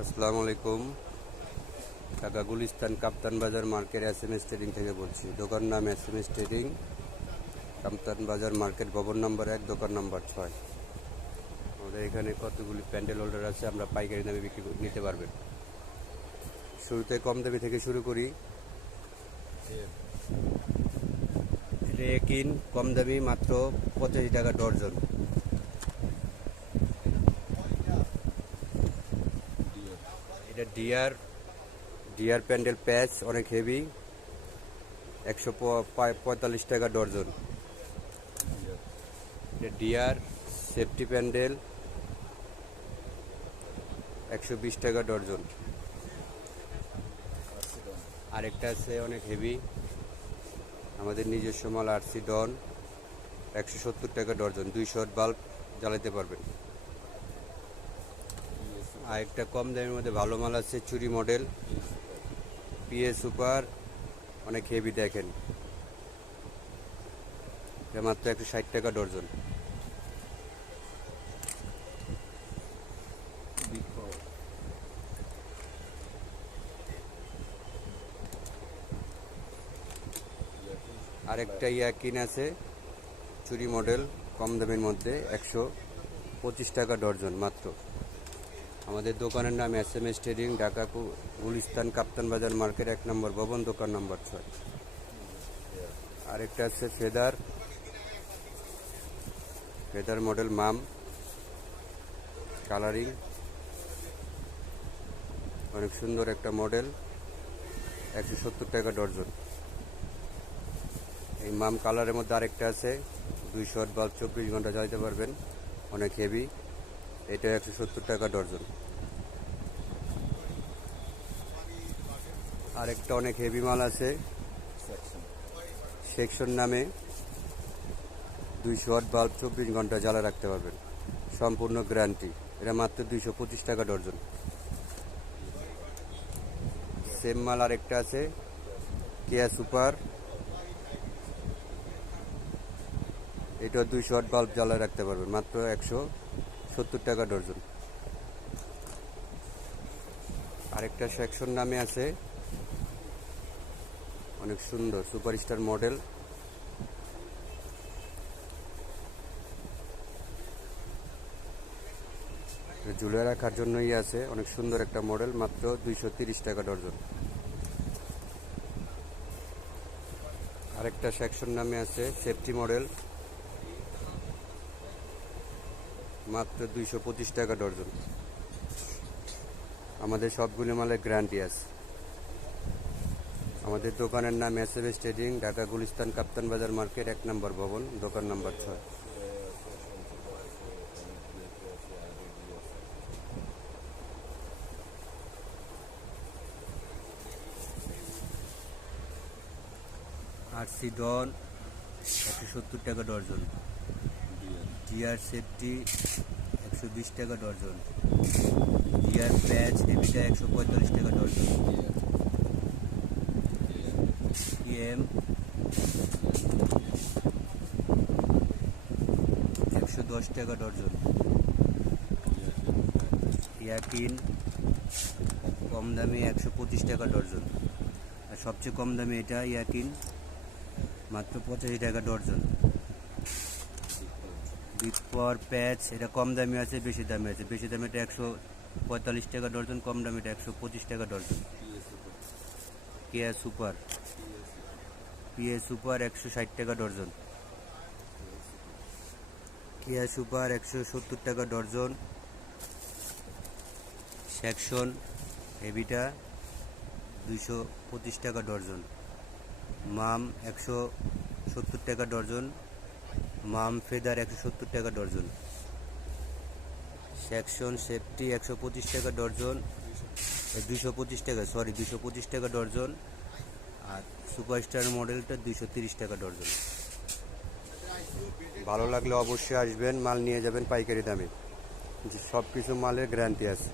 আসসালামু আলাইকুম Dhaka Gulistan Kaptan Bazar market S M S trading থেকে বলছি। দোকান নাম S M S trading, Kaptan Bazar market ভবন নম্বর এক, দোকান নম্বর ছয়। আমাদের এখানে কতগুলি প্যান্ডেল হোল্ডার আছে, আমরা পাইকারি দামে বিক্রি করে- নিতে পারবেন। শুরুতে কম দামি থেকে শুরু করি। রেকিন কম দামি মাত্র পঁচাশি টাকা ডর্জন। এটা ডিয়ার ডিয়ার প্যান্ডেল প্যাচ, অনেক হেভি একশো পঁয়তাল্লিশ টাকা ডর্জন। এটা ডিয়ার সেফটি প্যান্ডেল, একশো বিশ টাকা ডর্জন। আরেকটা আছে অনেক হেভি আমাদের নিজস্ব মাল আরসি ডন একশো সত্তর টাকা ডর্জন, দুই শট বাল্ব জ্বালাতে পারবেন। আর একটা কম দামের মধ্যে ভালো মাল আছে চুরি মডেল পিএ সুপার, অনেক হেভি দেখেন। মাত্র একশো ষাট টাকা ডর্জন। আরেকটা ইয়াকিন আছে, চুরি মডেল, কম দামের মধ্যে একশো পঁচিশ টাকা ডর্জন মাত্র। আমাদের দোকানের নাম S M S trading, Dhaka Gulistan Kaptan Bazar market, এক নম্বর ভবন, দোকান নম্বর ছয়। আরেকটা আছে ফেদার। ফেদার মডেল মাম। কালারিং। অনেক সুন্দর একটা মডেল। একশো সত্তর টাকা ডর্জন। এই মাম কালারের মধ্যে আরেকটা আছে। দুই শট বাল্ব, চব্বিশ ঘণ্টা জ্বালাতে পারবেন। অনেক হেভি এটা একশো সত্তর টাকা ডর্জন। আরেকটা অনেক হেভি মাল আছে। সেকশন নামে দুই শট বাল্ব চব্বিশ ঘণ্টা জ্বালা রাখতে পারবেন। সম্পূর্ণ গ্যারান্টি এটা মাত্র দুইশো পঁচিশ টাকা ডর্জন। সেম মাল আরেকটা আছে কেয়া সুপার এটা দুই শট বাল্ব জ্বালায় রাখতে পারবেন। মাত্র একশো সত্তর টাকা ডর্জন আরেকটা সেকশন নামে আছে। অনেক সুন্দর সুপারস্টার মডেল ঝুলে রাখার জন্যই আছে। অনেক সুন্দর একটা মডেল মাত্র দুইশো টাকা ডর্জন আরেকটা সেকশন নামে আছে সেফটি মডেল মাত্র দুইশো পঁচিশ টাকা ডর্জন আমাদের সবগুলি মালের গ্যারান্টি আছে। আমাদের দোকানের নাম S S trading Dhaka Gulistan Kaptan Bazar market, এক নম্বর ভবন, দোকান নম্বর ছয়। আরসি ডন একশো সত্তর টাকা ডর্জন জিআর সেফটি একশো বিশ টাকা ডর্জন জিয়ার প্যাচ হেভিটা একশো পঁয়তাল্লিশ টাকা ডর্জন ইএম একশো দশ টাকা ডর্জন ইয়াকিন কম দামে একশো পঁচিশ টাকা ডর্জন আর সবচেয়ে কম দামে এটা ইয়াকিন মাত্র পঁচাশি টাকা ডর্জন বিগ পাওয়ার প্যাচ, এটা কম দামি আছে, বেশি দামি আছে। বেশি দামি এটা একশো পঁয়তাল্লিশ টাকা ডর্জন কম দামি এটা একশো পঁচিশ টাকা ডর্জন কেয়া সুপার পিএ সুপার একশো ষাট টাকা ডর্জন কেয়া সুপার একশো সত্তর টাকা ডর্জন সেকশন হেভিটা দুইশো পঁচিশ টাকা ডর্জন মাম একশো সত্তর টাকা ডর্জন মাম ফেদার একশো সত্তর টাকা ডর্জন। সেকশন সেফটি একশো পঁচিশ টাকা ডর্জন। দুশো পঁচিশ টাকা, সরি, দুশো পঁচিশ টাকা ডর্জন। আর সুপারস্টার মডেলটা দুশো তিরিশ টাকা ডর্জন। ভালো লাগলে অবশ্যই আসবেন, মাল নিয়ে যাবেন পাইকারি দামে। সব কিছু মালের গ্যারান্টি আছে।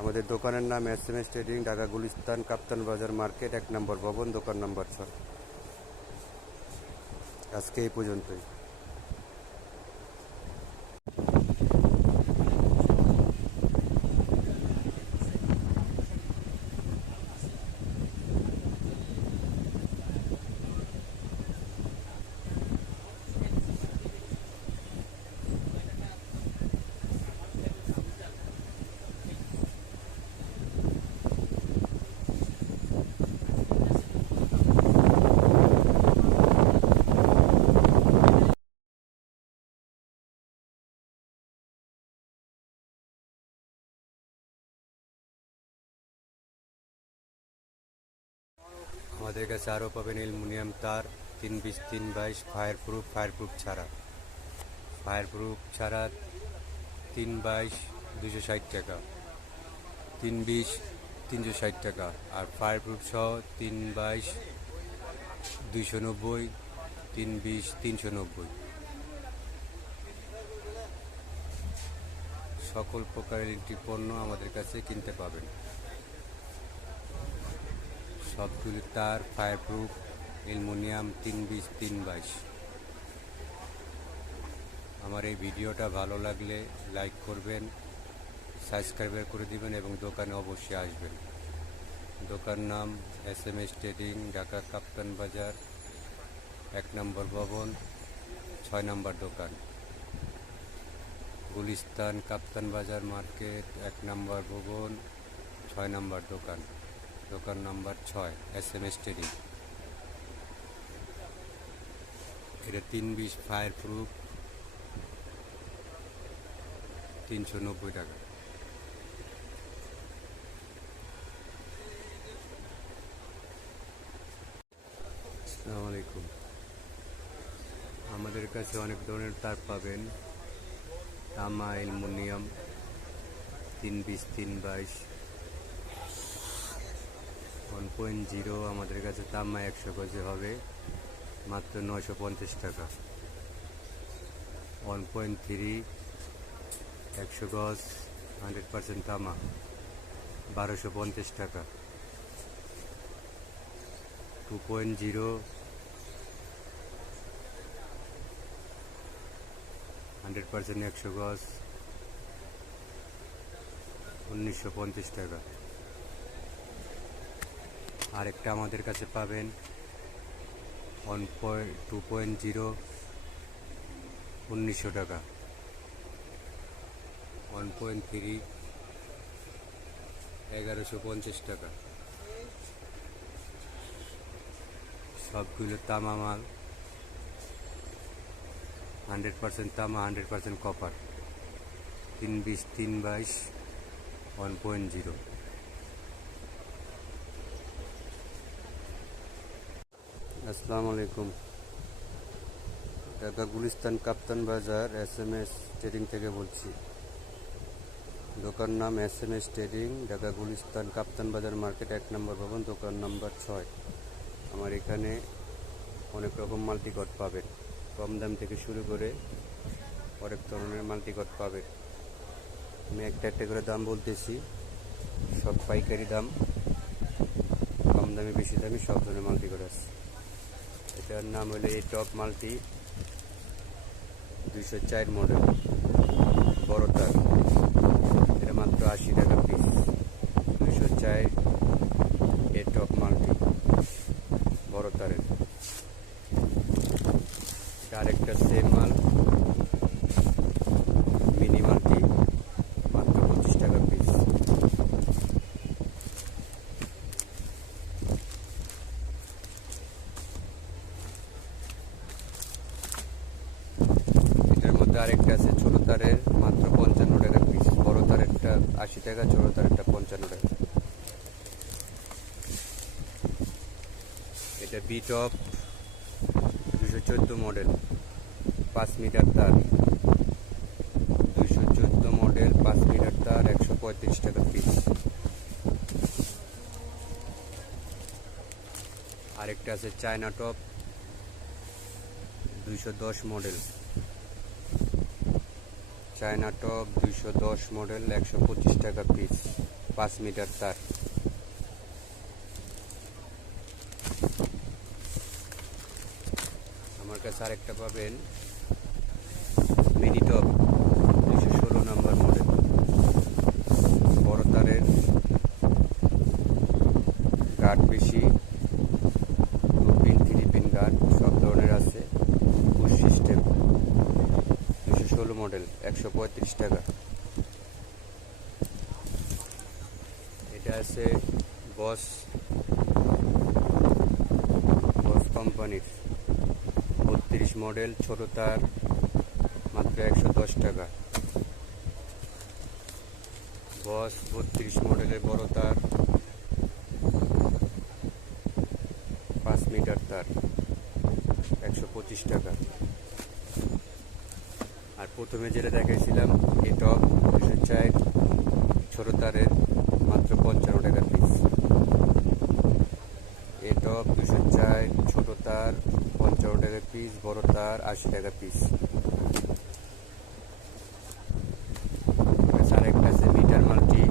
আমাদের দোকানের নাম S M S trading, Dhaka Gulistan, Kaptan Bazar market, এক নম্বর ভবন, দোকান নম্বর ছয়। আজকে এই পর্যন্তই। আমাদের কাছে আরও পাবেন অ্যালুমিনিয়াম তার তিন বিশ তিন বাইশ ফায়ার প্রুফ ফায়ার প্রুফ ছাড়া। ফায়ার প্রুফ ছাড়া তিন বাইশ দুশো ষাট টাকা। তিন বিশ তিনশো ষাট টাকা। আর ফায়ার প্রুফ সহ তিন বাইশ দুইশো নব্বই, তিন বিশ তিনশো নব্বই। সকল প্রকার ইলেকট্রিক পণ্য আমাদের কাছে কিনতে পাবেন। সবগুলি তার ফায়ার প্রুফ অ্যালুমিনিয়াম, তিন বিশ, তিন বাইশ। আমার এই ভিডিওটা ভালো লাগলে লাইক করবেন সাবস্ক্রাইব করে দিবেন এবং দোকানে অবশ্যই আসবেন। দোকান নাম S M S trading, Dhaka Kaptan Bazar, এক নম্বর ভবন, ছয় নম্বর দোকান। গুলিস্তান কাপ্তান বাজার মার্কেট, এক নম্বর ভবন, ছয় নম্বর দোকান। দোকান নাম্বার ছয় এস এম এস ট্রেডিং এটা তিন বিশ ফায়ার প্রুফ, তিনশো নব্বই টাকা। আসসালামু আলাইকুম। আমাদের কাছে অনেক ধরনের তার পাবেন। তামা, অ্যালুমিনিয়াম, তিন বিশ, তিন বাইশ। ওয়ান পয়েন্ট জিরো আমাদের কাছে তামা একশো গজে হবে, মাত্র নয়শো পঞ্চাশ টাকা। ওয়ান পয়েন্ট থ্রি একশো গজ হান্ড্রেড পার্সেন্ট তামা, বারোশো পঞ্চাশ টাকা। Two point zero hundred percent একশো গজ, উনিশশো পঞ্চাশ টাকা। আরেকটা আমাদের কাছে পাবেন। One point two point zero উনিশশো টাকা। ওয়ান পয়েন্ট থ্রি এগারোশো পঞ্চাশ টাকা। সবগুলো তামা মাল হান্ড্রেড পার্সেন্ট তামা হান্ড্রেড পার্সেন্ট কপার তিন বিশ, তিন বাইশ ওয়ান পয়েন্ট জিরো আসসালামু আলাইকুম। ঢাকা গুলিস্তান কাপ্তান বাজার এস এম এস ট্রেডিং থেকে বলছি। দোকান নাম S M S trading Dhaka Gulistan Kaptan Bazar market এক নম্বর ভবন, দোকান নাম্বার ছয়। আমার এখানে অনেক রকম মাল্টিকট পাবেন। কম দাম থেকে শুরু করে অনেক ধরনের মাল্টিকট পাবেন। আমি একটা একটা করে দাম বলতেছি, সব পাইকারি দাম, কম দামে বেশি দামে সব ধরনের মাল্টিকট আছে। এটার নাম হলো এই টপ মাল্টি। দুইশো চার মডেল। বড় তার এটা মাত্র আশি টাকা পিস দুইশো চার এ টপ মাল্টি বড় তারের এটা আরেকটা সেম মাল মিনি মাল্টি মাত্র পঁচিশ টাকা পিস এটার মধ্যে আরেকটা আছে ছোট তারের মাত্র পঞ্চান্ন টাকা পিস বড় তারেরটা আশি টাকা ছোট তারেরটা পঞ্চান্ন টাকা এটা বি টপ দুশো চোদ্দ মডেল পাঁচ মিটার তার। দুশো চোদ্দ মডেল পাঁচ মিটার তার, একশো পঁয়ত্রিশ টাকা পিস আরেকটা আছে চায়না টপ দুইশো দশ মডেল চায়না টপ দুইশো দশ মডেল একশো পঁচিশ টাকা পিস পাঁচ মিটার তার। আমার কাছে আরেকটা পাবেন মিনি টপ দুশো ষোলো নাম্বার মডেল বড় তারের। গার্ড বেশি। Two pin three pin guard সব ধরনের আছে। Push system. দুশো ষোলো মডেল একশো পঁয়ত্রিশ টাকা। এটা আছে বস বস কোম্পানির বত্রিশ মডেল, ছোট তার, মাত্র একশো দশ টাকা। বস বত্রিশ মডেলের বড় তার, পাঁচ মিটার তার, একশো পঁচিশ টাকা। আর প্রথমে যেটা দেখাইছিলাম এই টপ, দুশো চার, ছোটো তারের, মাত্র পঞ্চান্ন টাকা পিস এ টপ, দুশো চার, ছোটো তার পঞ্চান্ন টাকা পিস বড় তার আশি টাকা পিস আরেকটা আছে মিটার মাল্টি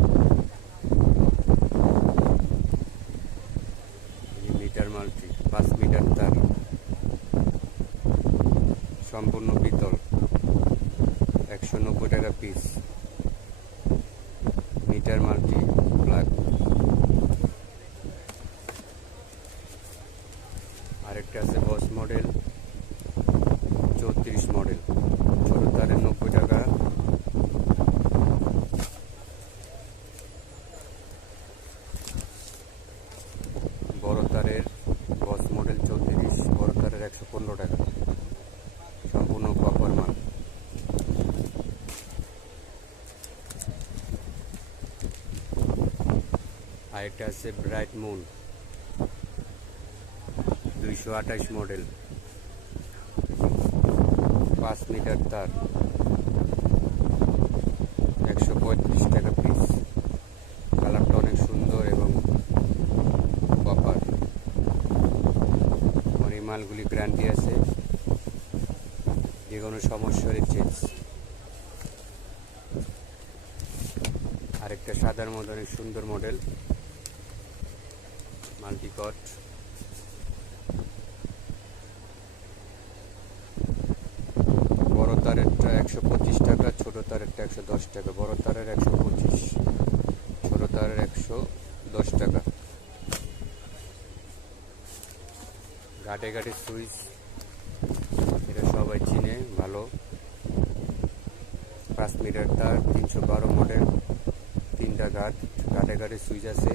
মিটার মাল্টি পাঁচ মিটার তার সম্পূর্ণ পিতল একশো নব্বই টাকা পিস মিটার মাল্টি ব্ল্যাক আরেকটা আছে বস মডেল, চৌত্রিশ মডেল। ছোট তারের নব্বই টাকা। বড় তারের বস মডেল চৌত্রিশ, বড় তারের একশো পনেরো টাকা। সম্পূর্ণ কপার মাল। আরেকটা আছে ব্রাইট মুন। দুইশো আঠাশ মডেল। পাঁচ মিটার তার। একশো পঁয়ত্রিশ টাকা পিস কালারটা অনেক সুন্দর এবং কপার এই মালগুলি গ্যারান্টি আছে। যে কোনো সমস্যার চেঞ্জ আরেকটা সাদার মধ্যে অনেক সুন্দর মডেল মাল্টিকট বড় তারেরটা একশো পঁচিশ টাকা, ছোট তারেরটা একশো দশ টাকা, বড় তারের একশো পঁচিশ, ছোট তারের একশো দশ টাকা। ঘাটে ঘাটে সুইচ, এটা সবাই চিনে, ভালো। পাঁচ মিটার তার, তিনশো বারো মডেল, তিনটা ঘাট, ঘাটে ঘাটে সুইচ আছে।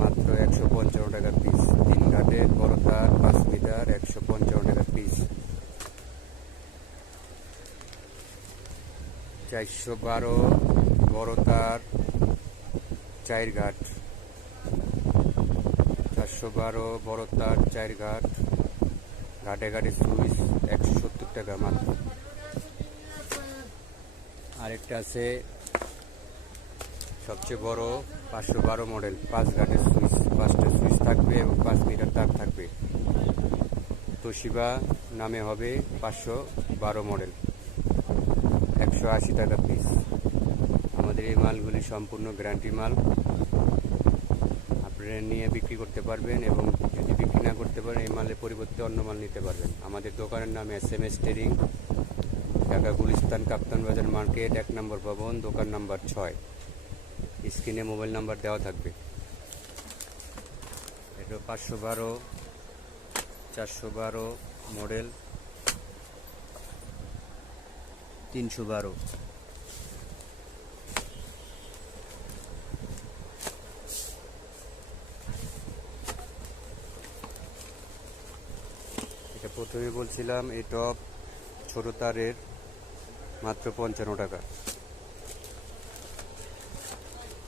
মাত্র একশো পঞ্চান্ন টাকা পিস। তিন ঘাটের বড় তার, পাঁচ মিটার, একশো পঞ্চান্ন টাকা পিস। চারশো বারো বড় তার চার ঘাট চারশো বারো বড় তার চার ঘাট ঘাটে ঘাটে সুইচ একশো সত্তর টাকা মাত্র। আরেকটা আছে সবচেয়ে বড় পাঁচশো বারো মডেল, পাঁচ ঘাটের সুইচ পাঁচটা সুইচ থাকবে এবং পাঁচ মিটার তার থাকবে। তোশিবা নামে হবে পাঁচশো বারো মডেল। একশো আশি টাকা পিস আমাদের এই মালগুলি সম্পূর্ণ গ্যারান্টি মাল। আপনারা নিয়ে বিক্রি করতে পারবেন এবং যদি বিক্রি না করতে পারেন, এই মালের পরিবর্তে অন্য মাল নিতে পারবেন। আমাদের দোকানের নাম S M S trading Dhaka Gulistan Kaptan Bazar market, এক নম্বর ভবন, দোকান নাম্বার ছয়। স্ক্রিনে মোবাইল নাম্বার দেওয়া থাকবে। এটা পাঁচশো বারো, চারশো বারো মডেল তিনশো বারো। এটা প্রথমে বলছিলাম, এই টপ ছোট তারের মাত্র পঞ্চান্ন টাকা।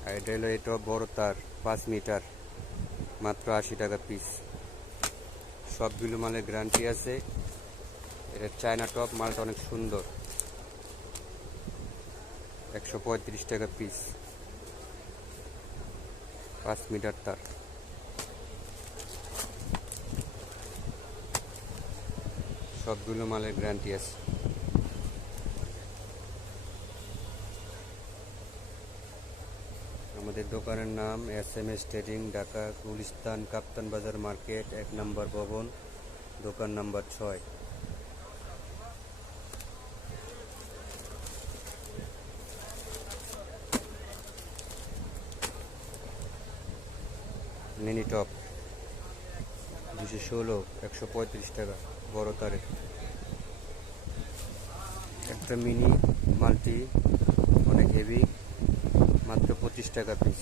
আর এটা হলো এই টপ বড় তার, পাঁচ মিটার, মাত্র আশি টাকা পিস সবগুলো মালের গ্যারান্টি আছে। এটা চায়না টপ, মালটা অনেক সুন্দর। একশো পঁয়ত্রিশ টাকা পিস পাঁচ মিটার তার। সবগুলো মালের গ্যারান্টি আছে। আমাদের দোকানের নাম S M S trading, Dhaka, Gulistan, Kaptan Bazar market, এক নম্বর ভবন, দোকান নাম্বার ছয়। মিনি টপ দুশো ষোলো, একশো পঁয়ত্রিশ টাকা, বড় তারে একটা মিনি মাল্টি, অনেক হেভি মাত্র পঁচিশ টাকা পিস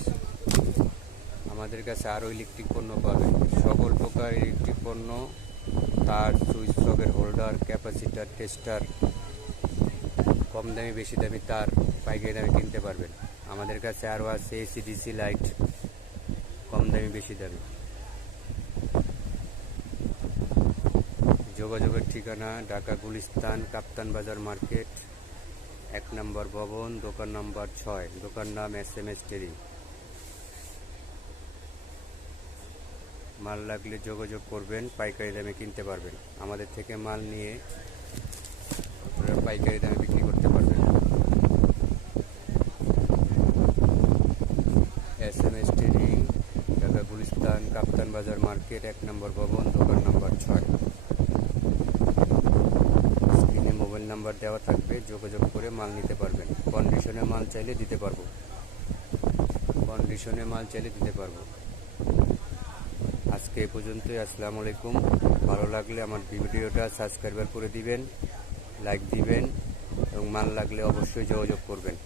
আমাদের কাছে আরও ইলেকট্রিক পণ্য পাবে। সকল প্রকার ইলেকট্রিক পণ্য, তার সুইচ সকের হোল্ডার ক্যাপাসিটার টেস্টার কম দামি, বেশি দামি তার পাইকারি দামে কিনতে পারবেন। আমাদের কাছে আরও আছে এসিডিসি লাইট কম দামি বেশি দামি। যোগাযোগের ঠিকানা, ঢাকা গুলিস্তান, কাপ্তান বাজার মার্কেট, এক নম্বর ভবন, দোকান নম্বর ছয়। দোকান নাম এস এম এস টেরি মাল লাগলে যোগাযোগ করবেন, পাইকারি দামে কিনতে পারবেন। আমাদের থেকে মাল নিয়ে পাইকারি দামে বিক্রি করতে পারবেন। S M S Gulistan Kaptan Bazar market এক নম্বর ভবন, দোকান নম্বর ছয়। স্ক্রিনে মোবাইল নাম্বার দেওয়া থাকবে, যোগাযোগ করে মাল নিতে পারবেন। কন্ডিশনে মাল চাইলে দিতে পারব। কন্ডিশনে মাল চাইলে দিতে পারব। আজকে এ পর্যন্তই, আসসালামু আলাইকুম। ভালো লাগলে আমার ভিডিওটা সাবস্ক্রাইবার করে দিবেন লাইক দিবেন, এবং মাল লাগলে অবশ্যই যোগাযোগ করবেন।